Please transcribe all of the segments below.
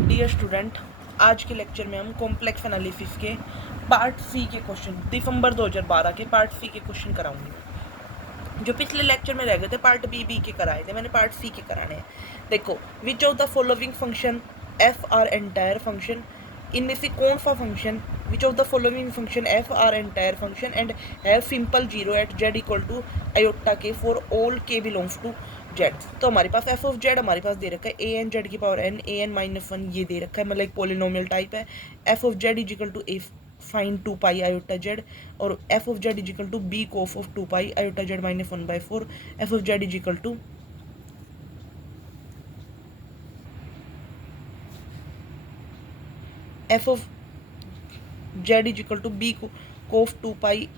Dear student, आज के lecture में हम कॉम्प्लेक्स एनालिसिस के पार्ट सी के क्वेश्चन दिसंबर 2012 के पार्ट सी के क्वेश्चन कराऊंगी। जो पिछले लेक्चर में रह गए थे पार्ट बी के कराए थे, मैंने पार्ट सी के कराने हैं। देखो, which of the following function f are entire function, इनमें से कौन सा function which of the following function f are entire function and have simple zero at z equal to iota k for all k belongs to z. तो हमारे पास F of Z हमारे पास दे रखा है ए एन जेड की power n, a n -1 ये दे रखा है, मतलब एक पोलिनोमियल टाइप है। F of z is equal to a fine 2 pi iota z, और f of z is equal to b cos of 2 pi iota z -1/4। F of z is equal to f of z is equal to b cos 2 pi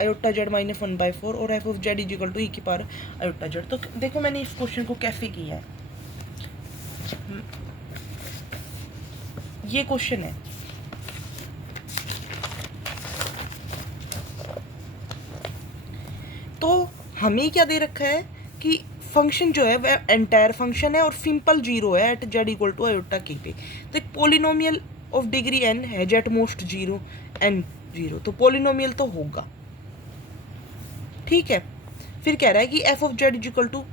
iota z -1/4, और f of z is equal to e की power iota Z. तो देखो मैंने इस question को कैसे किया है। ये क्वेश्चन है, तो हमें क्या दे रखा है कि फंक्शन जो है वह एंटायर फंक्शन है और सिंपल जीरो है at z equal to iota k पे। तो एक पोलिनोमियल ऑफ डिग्री एन है at most zero n zero, तो पोलिनोमियल तो होगा, ठीक है। फिर कह रहा है कि f of z is equal to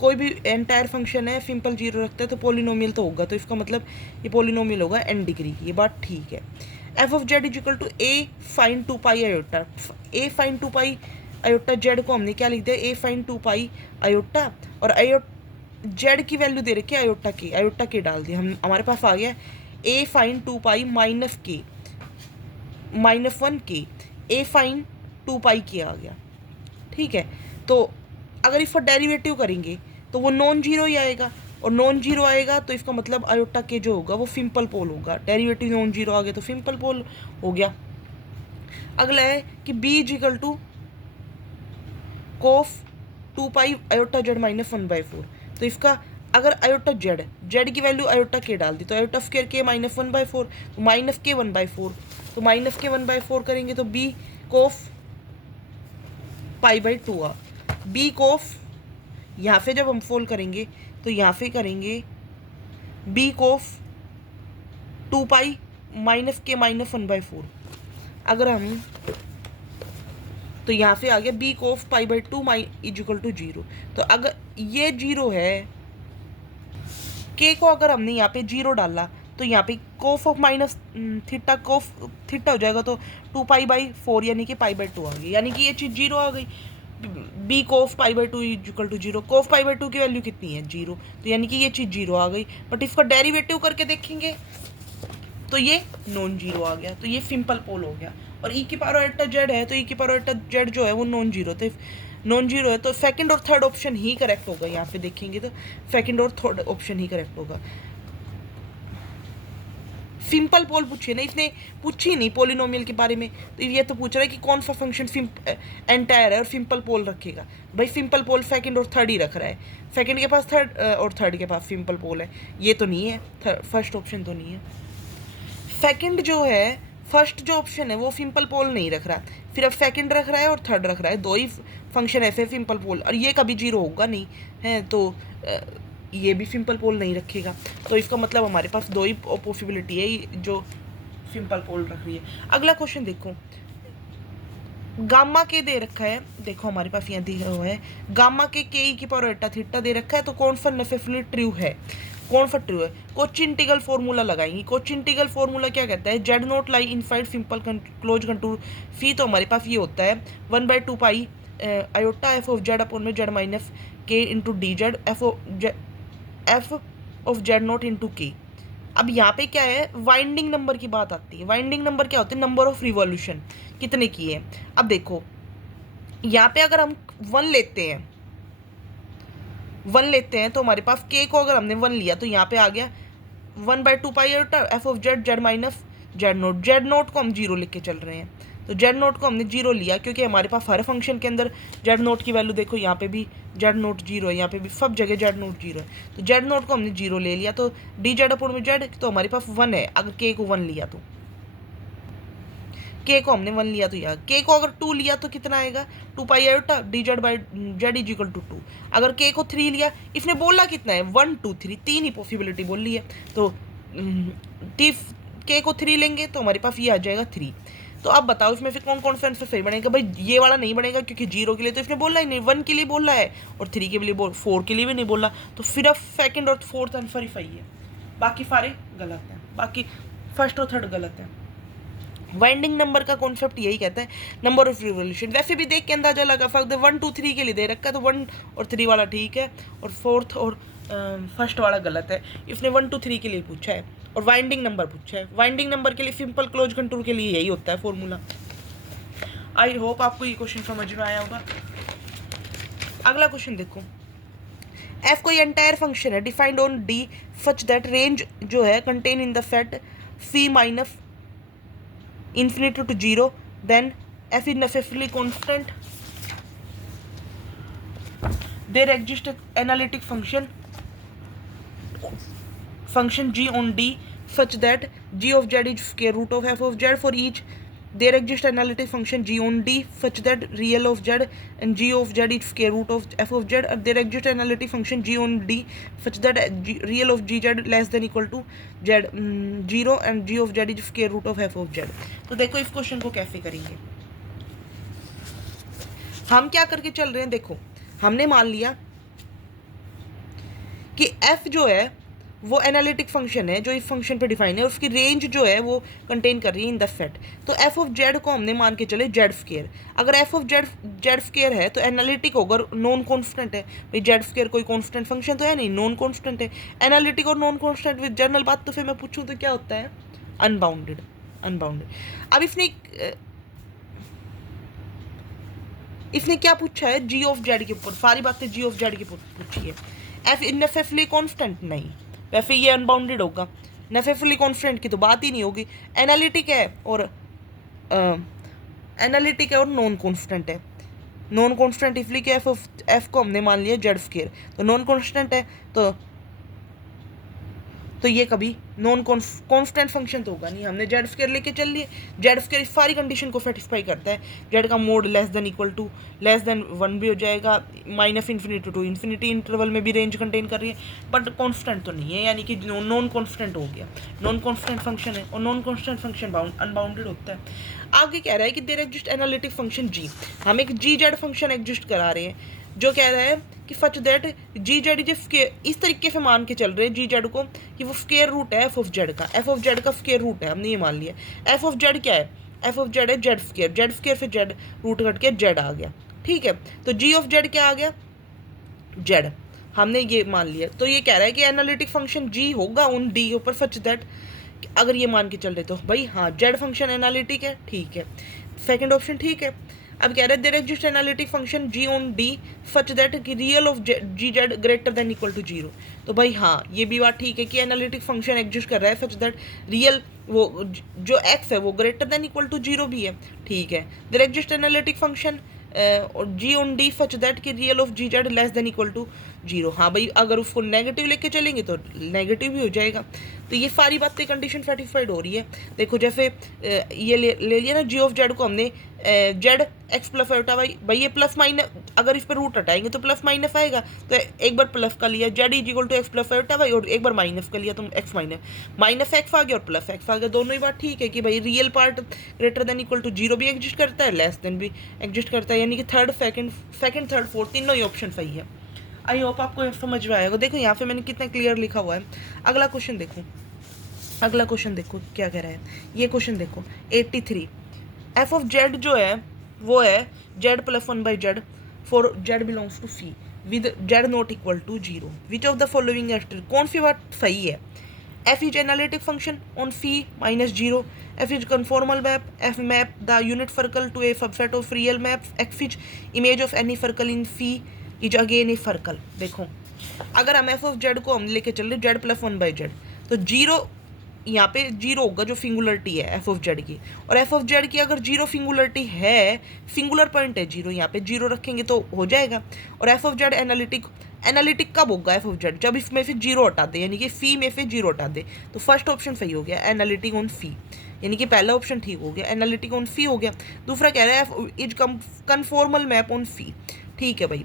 कोई भी एंटायर फंक्शन है सिंपल जीरो रखता है तो पोलिनोमियल तो होगा, तो इसका मतलब ये पोलिनोमियल होगा एन डिग्री की, ये बात ठीक है। F of z is equal to a fine 2 pi iota, a fine 2 pi iota z को हमने क्या लिख दिया, ए फाइन 2 पाई आयोटा, और जेड की वैल्यू दे रखी है आयोटा के डाल दिया हम, हमारे पास आ गया ए फाइन 2 पाई -1 के, ए फाइन 2 पाई के आ गया, ठीक है। तो अगर इसका डेरिवेटिव करेंगे तो वो नॉन जीरो ही आएगा, और नॉन जीरो आएगा तो इसका मतलब आयोटा के जो होगा वो सिंपल पोल होगा। डेरिवेटिव नॉन जीरो आ गया तो सिंपल पोल हो गया। अगला है कि b is equal to cos 2 pi iota z -1/4, तो इसका अगर आयोटा जेड की वैल्यू आयोटा के डाल दी तो आयोटा स्क्वायर के -1/4, तो -k1/4, तो -k1/4 करेंगे तो बी कोफ π/2 आ, बी कोफ यहाँ पे जब हम फोल करेंगे तो यहाँ पे करेंगे बी कोफ 2 पाई -k -1/4, अगर हम तो यहाँ पे आ गया बी कोफ π/2 इज इक्वल टू 0। तो अगर ये 0 है, के को अगर हमने यहाँ पे 0 डाला तो यहाँ पे कोफ ऑफ माइनस थीटा कोफ थीटा हो जाएगा, तो 2π/4 यानी कि π/2 आ गई, यानी कि ये चीज़ 0 आ गई। बी कोफ π/2 इज इक्वल टू 0, कोफ π/2 की वैल्यू कितनी है 0, तो यानी कि ये चीज़ 0 आ गई। बट इसका डेरिवेटिव करके देखेंगे तो ये नॉन जीरो आ गया, तो ये सिंपल पोल हो गया। और ई की पावर आयोटा जेड है, तो ई की पावर आयोटा जेड जो है वो नॉन जीरो, तो नॉन जीरो है तो सेकंड और थर्ड ऑप्शन ही करेक्ट होगा। यहाँ पे देखेंगे तो सेकंड और थर्ड ऑप्शन ही करेक्ट होगा। सिंपल पोल पूछिए ना, इसने पूछी नहीं पोलिनोमियल के बारे में, तो ये तो पूछ रहा है कि कौन सा फंक्शन एंटायर है और सिंपल पोल रखेगा। भाई सिंपल पोल सेकंड और थर्ड ही रख रहा है, सेकंड के पास थर्ड और थर्ड के पास सिंपल पोल है, ये तो नहीं है, फर्स्ट ऑप्शन तो नहीं है। सेकंड जो है, फर्स्ट जो ऑप्शन है वो सिंपल पोल नहीं रख रहा, फिर अब सेकंड रख रहा है और थर्ड रख रहा है, दो ही फंक्शन ऐसे सिंपल पोल, और ये कभी जीरो होगा नहीं है, तो ये भी सिंपल पोल नहीं रखेगा। तो इसका मतलब हमारे पास दो ही पॉसिबिलिटी है जो सिंपल पोल रख रही है। अगला क्वेश्चन देखो, गामा के दे रखा है, देखो हमारे पास यहाँ दिया हुआ है गामा के ई की पावर आयोटा थीटा दे रखा है, तो कौन सा नेसेसरी ट्रू है, कौन सा ट्रू है। कोची इंटीग्रल फॉर्मूला लगाएंगे। कोची इंटीग्रल फॉर्मूला क्या कहता है, z not lie inside simple close contour phi, तो हमारे पास ये होता है 1/2 pi iota f of z upon में z minus k into d z f of z not into k. अब यहाँ पे क्या है, वाइंडिंग नंबर की बात आती है। वाइंडिंग नंबर क्या होते हैं, नंबर ऑफ रिवॉल्यूशन कितने की है। अब देखो यहाँ पे अगर हम 1 लेते हैं तो हमारे पास के को अगर हमने 1 लिया तो यहाँ पे आ गया 1/2 pi iota f of Z minus Z note को हम 0 लिख के चल रहे हैं, तो जेड नोट को हमने 0 लिया क्योंकि हमारे पास हर फंक्शन के अंदर जेड नोट की वैल्यू देखो, यहाँ पे भी जेड नोट 0 है, यहाँ पे भी सब जगह जेड नोट 0 है, तो जेड नोट को हमने 0 ले लिया, तो डी जेड अपॉन में जेड, तो हमारे पास 1 है। अगर के को 1 लिया तो के को हमने 1 लिया, तो यार के को अगर 2 लिया तो कितना आएगा 2 pi iota d z by z is equal to 2। अगर के को 3 लिया, इसने बोला कितना है 1 2 3, तीन ही पॉसिबिलिटी बोल ली है, तो टी के को 3 लेंगे तो हमारे पास ये आ जाएगा 3। तो अब बताओ इसमें से कौन कौन सा आंसर सही बनेगा? भाई ये वाला नहीं बनेगा क्योंकि 0 के लिए तो इसने बोला ही नहीं, 1 के लिए बोला है और 3 के लिए 4 के लिए भी नहीं बोला, तो सिर्फ सेकंड और फोर्थ आंसर ही सही है, बाकी सारे गलत हैं, बाकी फर्स्ट और थर्ड गलत है। वाइंडिंग नंबर का कॉन्सेप्ट यही कहता है, नंबर ऑफ रिवोल्यूशन। वैसे भी देख के अंदाजा लगा सकते 1 2 3 के लिए दे रखा है, तो 1 और 3 वाला ठीक है और फोर्थ और फर्स्ट वाला गलत है। इसने 1 2 3 के लिए पूछा है और वाइंडिंग नंबर पूछा है। वाइंडिंग नंबर के लिए सिंपल क्लोज कंटूर के लिए यही होता है फॉर्मूला। आई होप आपको ये क्वेश्चन समझ में आया होगा। अगला क्वेश्चन देखो, एफ कोई एंटायर फंक्शन है defined on d such that range जो है contain in the set c minus infinity to 0, then f is necessarily constant. There exists an analytic function g on d such that g of z is square root of f of z for each. There exists an analytic function g on d such that real of z and g of z is square root of f of z. There exists an analytic function g on d such that real of gz less than equal to z 0 and g of z is square root of f of z. तो देखो इस question को कैसे करेंगे। हम क्या करके चल रहे हैं, देखो हमने मान लिया कि f जो है वो एनालिटिक फंक्शन है जो इस फंक्शन पे डिफाइन है, उसकी रेंज जो है वो कंटेन कर रही है इन द सेट। तो एफ ऑफ जेड को हमने मान के चले जेड स्क्वायर। अगर एफ ऑफ जेड स्क्वायर है तो एनालिटिक होगा, नॉन कॉन्स्टेंट है भाई, जेड स्क्वायर कोई कॉन्स्टेंट फंक्शन तो है नहीं, नॉन कॉन्स्टेंट है। एनालिटिक और नॉन कॉन्स्टेंट विद जनरल बात तो फिर मैं पूछूँ तो क्या होता है, अनबाउंडेड। अब इसने क्या पूछा है, जी ऑफ जेड के ऊपर, सारी बातें जी ऑफ जेड के ऊपर पूछी है। एफ इनफेफली कॉन्स्टेंट नहीं, वैसे ये अनबाउंडेड होगा, नेसेसरली कॉन्स्टेंट की तो बात ही नहीं होगी। एनालिटिक है और नॉन कॉन्स्टेंट है। नॉन कॉन्स्टेंट इसलिए कि एफ को हमने मान लिया जेड स्क्वायर, तो नॉन कॉन्स्टेंट है तो ये कभी नॉन कॉन्स्टेंट फंक्शन तो होगा नहीं। हमने जेड स्क्वायर लेके चल लिए, जेड स्क्वायर इस सारी कंडीशन को सेटिस्फाई करता है। जेड का mod less than equal to less than 1 भी हो जाएगा, minus infinity to infinity interval में भी रेंज कंटेन कर रही है, बट कॉन्स्टेंट तो नहीं है, यानी कि नॉन कॉन्स्टेंट हो गया। नॉन कॉन्स्टेंट फंक्शन है और नॉन कॉन्स्टेंट फंक्शन अनबाउंडेड होता है। आगे कह रहा है कि देयर एग्जिस्ट एनालिटिक फंक्शन जी, हम एक जी जेड फंक्शन एग्जिस्ट करा रहे हैं जो कह रहा है कि such that g z is square, इस तरीके से मान के चल रहे हैं जी जेड को कि वो स्क्वायर रूट है एफ ऑफ जेड का, एफ ऑफ जेड का स्क्वायर रूट है, हमने ये मान लिया। एफ ऑफ जेड क्या है, एफ ऑफ जेड है जेड स्क्वायर से जेड रूट कट के जेड आ गया, ठीक है। तो जी ऑफ जेड क्या आ गया, जेड, हमने ये मान लिया। तो ये कह रहा है कि एनालिटिक फंक्शन जी होगा उन डी के ऊपर सच दैट, अगर ये मान के चल रहे तो भाई हाँ जेड फंक्शन एनालिटिक है, ठीक है, सेकंड ऑप्शन ठीक है। अब कह रहे हैं there exist analytic function g on d such that कि real of g z greater than equal to 0। तो भाई हाँ ये भी बात ठीक है कि एनालिटिक फंक्शन एग्जिस्ट कर रहा है सच दैट रियल वो जो एक्स है वो ग्रेटर देन इक्वल टू 0 भी है, ठीक है। देयर एग्जिस्ट एनालिटिक फंक्शन और g on d such that कि real of g z less than equal to 0। हाँ भाई अगर उसको नेगेटिव लेके चलेंगे तो नेगेटिव भी हो जाएगा। तो ये सारी बातें कंडीशन सेटिस्फाइड हो रही है। देखो जैसे ये ले लिया ना जी ऑफ जेड को हमने जेड एक्स प्लस आयोटा भाई ये प्लस माइनस, अगर इस पर रूट हटाएंगे तो प्लस माइनस आएगा, तो एक बार प्लस का लिया z is equal to x plus iota भाई, और एक बार माइनस का लिया तो एक्स माइनस एक्स आ गया और प्लस एक्स आ गया। दोनों ही बात ठीक है कि भाई real part greater than equal to 0 भी एग्जिस्ट करता है, लेस देन भी एग्जिस्ट करता है, यानी कि थर्ड सेकंड थर्ड फोर्थ तीनों ही ऑप्शन सही है। आई होप आपको समझ में आएगा। देखो यहाँ पे मैंने कितना क्लियर लिखा हुआ है। अगला क्वेश्चन देखो क्या कह रहा है। ये क्वेश्चन देखो 83, एफ ऑफ जेड जो है वो है z plus 1 by z for z belongs to c with z not equal to 0। Which of the following एस्टर, कौन सी बात सही है। F is analytic function on phi minus 0, f is conformal map, f map the unit circle to a subset of real map, x is image of any circle in phi is again a circle. देखो अगर हम F of Z को हम लेके चल रहे Z plus 1 by Z, तो 0 यहाँ पे 0 होगा जो सिंगुलरिटी है एफ ऑफ जेड की, और एफ ऑफ जेड की अगर 0 सिंगुलरिटी है, सिंगुलर पॉइंट है 0, यहाँ पे 0 रखेंगे तो हो जाएगा। और एफ ऑफ जेड एनालिटिक कब होगा एफ ऑफ जेड, जब इसमें से 0 हटा दे, यानी कि फी में से 0 हटा दे। तो फर्स्ट ऑप्शन सही हो गया, एनालिटिक ऑन फी, यानी कि पहला ऑप्शन ठीक हो गया, एनालिटिक ऑन फी हो गया। दूसरा कह रहा है इज कन्फॉर्मल मैप ऑन फी, ठीक है भाई।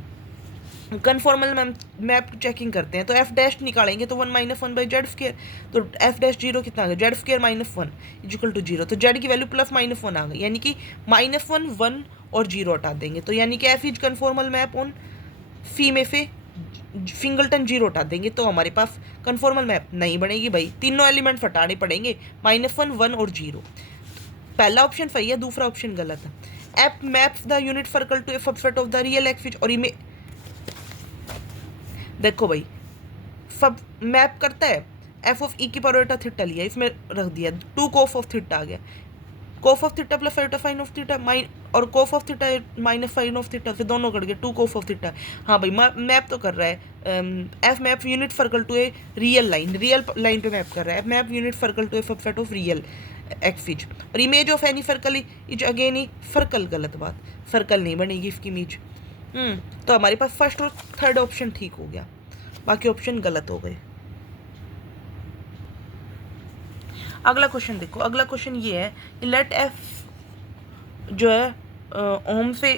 कन्फॉर्मल मैप चेकिंग करते हैं, तो एफ डैश निकालेंगे तो 1 माइनस 1 बाई जेड स्क्र, तो एफ डैश जीरो कितना आ गया, Z square minus 1 equal to zero, तो जेड की वैल्यू प्लस माइनस 1 आ गई, यानी कि -1 1 और जीरो हटा देंगे, तो यानी कि f is conformal map on phi में से सिंगलटन जीरो हटा देंगे, तो हमारे पास कन्फॉर्मल मैप नहीं बनेगी भाई, तीनों एलिमेंट्स हटाने पड़ेंगे, -1 1 और जीरो। पहला ऑप्शन सही है, दूसरा ऑप्शन गलत है। F maps the unit circle to a subset of the real axis, और देखो भाई सब मैप करता है, एफ ऑफ ई की पावर एटा थीटा लिया, इसमें रख दिया 2 कोफ ऑफ थीटा आ गया, cos of theta plus eta sine of theta और cos of theta minus sine of theta से दोनों कट गए, 2 कोफ ऑफ थीटा। हाँ भाई मैप तो कर रहा है, f map unit circle to a real line पे मैप कर रहा है, f map unit circle to a subset of real axis, और image of any circle is again ही सर्कल, गलत बात, सर्कल नहीं बनेगी इसकी इमेज। तो हमारे पास फर्स्ट और थर्ड ऑप्शन ठीक हो गया, बाकी ऑप्शन गलत हो गए। अगला क्वेश्चन देखो, अगला क्वेश्चन ये है कि लेट एफ जो है ओम से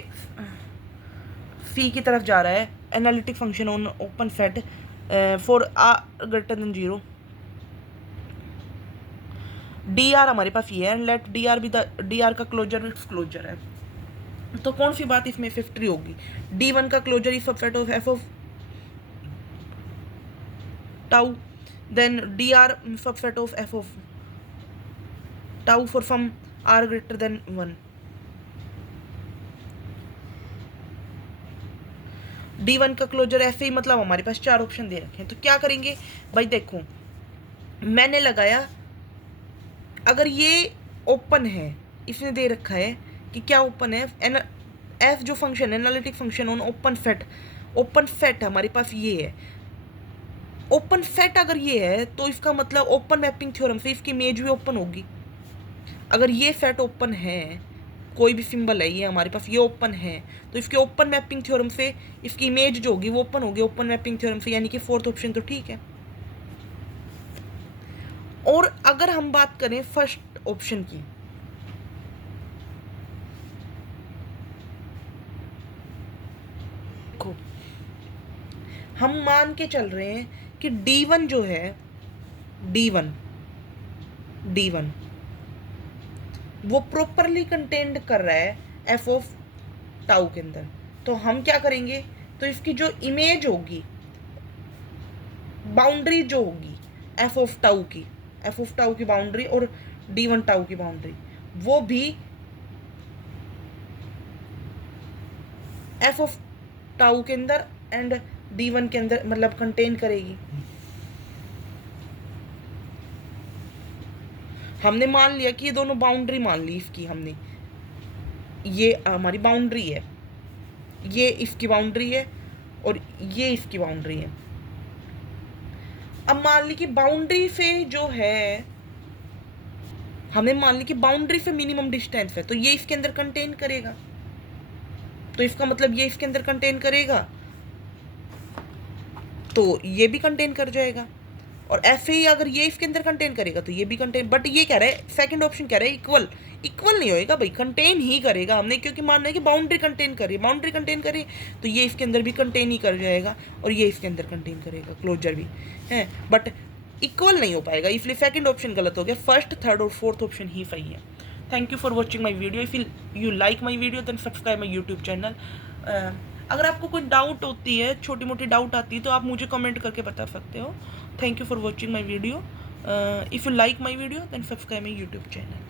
सी की तरफ जा रहा है, analytic function on open set for R greater than 0, D R हमारे पास ये है, लेट डी आर भी डी आर का क्लोजर इट्स क्लोजर है, तो कौन सी बात इसमें 50 होगी, D1 का closure is subset of F of tau, then D R subset of F of tau for some R greater than 1, D1 का क्लोजर ऐसे ही, मतलब हमारे पास 4 ऑप्शन दे रखे हैं, तो क्या करेंगे भाई, देखो मैंने लगाया, अगर ये ओपन है, इसने दे रखा है कि क्या ओपन है, एफ जो फंक्शन है analytic function on open set हमारे पास ये है, ओपन सेट अगर ये है तो इसका मतलब ओपन मैपिंग थ्योरम से इसकी इमेज भी ओपन होगी, अगर ये सेट ओपन है, कोई भी सिंबल है ये हमारे पास, ये ओपन है, तो इसके ओपन मैपिंग थ्योरम से इसकी इमेज जो होगी वो ओपन होगी ओपन मैपिंग थ्योरम से, यानी कि फोर्थ ऑप्शन तो ठीक है। और अगर हम बात करें फर्स्ट ऑप्शन की, देखो हम मान के चल रहे हैं कि D1 जो है, D1 वो प्रॉपरली कंटेन्ड कर रहा है एफ ऑफ टाउ के अंदर, तो हम क्या करेंगे, तो इसकी जो इमेज होगी, बाउंड्री जो होगी एफ ऑफ टाउ की बाउंड्री और D1 टाउ की बाउंड्री, वो भी एफ ऑफ टाउ के अंदर एंड D1 के अंदर मतलब कंटेन करेगी। हमने मान लिया कि ये दोनों बाउंड्री मान ली इसकी, हमने ये हमारी बाउंड्री है, ये इसकी बाउंड्री है और ये इसकी बाउंड्री है। अब मान ली कि बाउंड्री से जो है, हमने मान ली कि बाउंड्री से मिनिमम डिस्टेंस है, तो ये इसके अंदर कंटेन करेगा, तो इसका मतलब ये इसके अंदर कंटेन करेगा, तो ये भी कंटेन कर जाएगा, और ऐसे ही अगर ये इसके अंदर कंटेन करेगा तो ये भी कंटेन, बट ये कह रहा है सेकंड ऑप्शन कह रहा है इक्वल नहीं होएगा भाई, कंटेन ही करेगा हमने, क्योंकि मान रहे हैं कि बाउंड्री कंटेन करे, तो ये इसके अंदर भी कंटेन ही कर जाएगा और ये इसके अंदर कंटेन करेगा, क्लोजर भी है, बट इक्वल नहीं हो पाएगा, इसलिए सेकंड ऑप्शन गलत हो गया, फर्स्ट थर्ड और फोर्थ ऑप्शन ही सही है। Thank you for watching my video, if you like my video then subscribe my YouTube channel. अगर आपको कोई डाउट होती है, छोटी मोटी डाउट आती है, तो आप मुझे कमेंट करके बता सकते हो। Thank you for watching my video, if you like my video then subscribe my YouTube channel.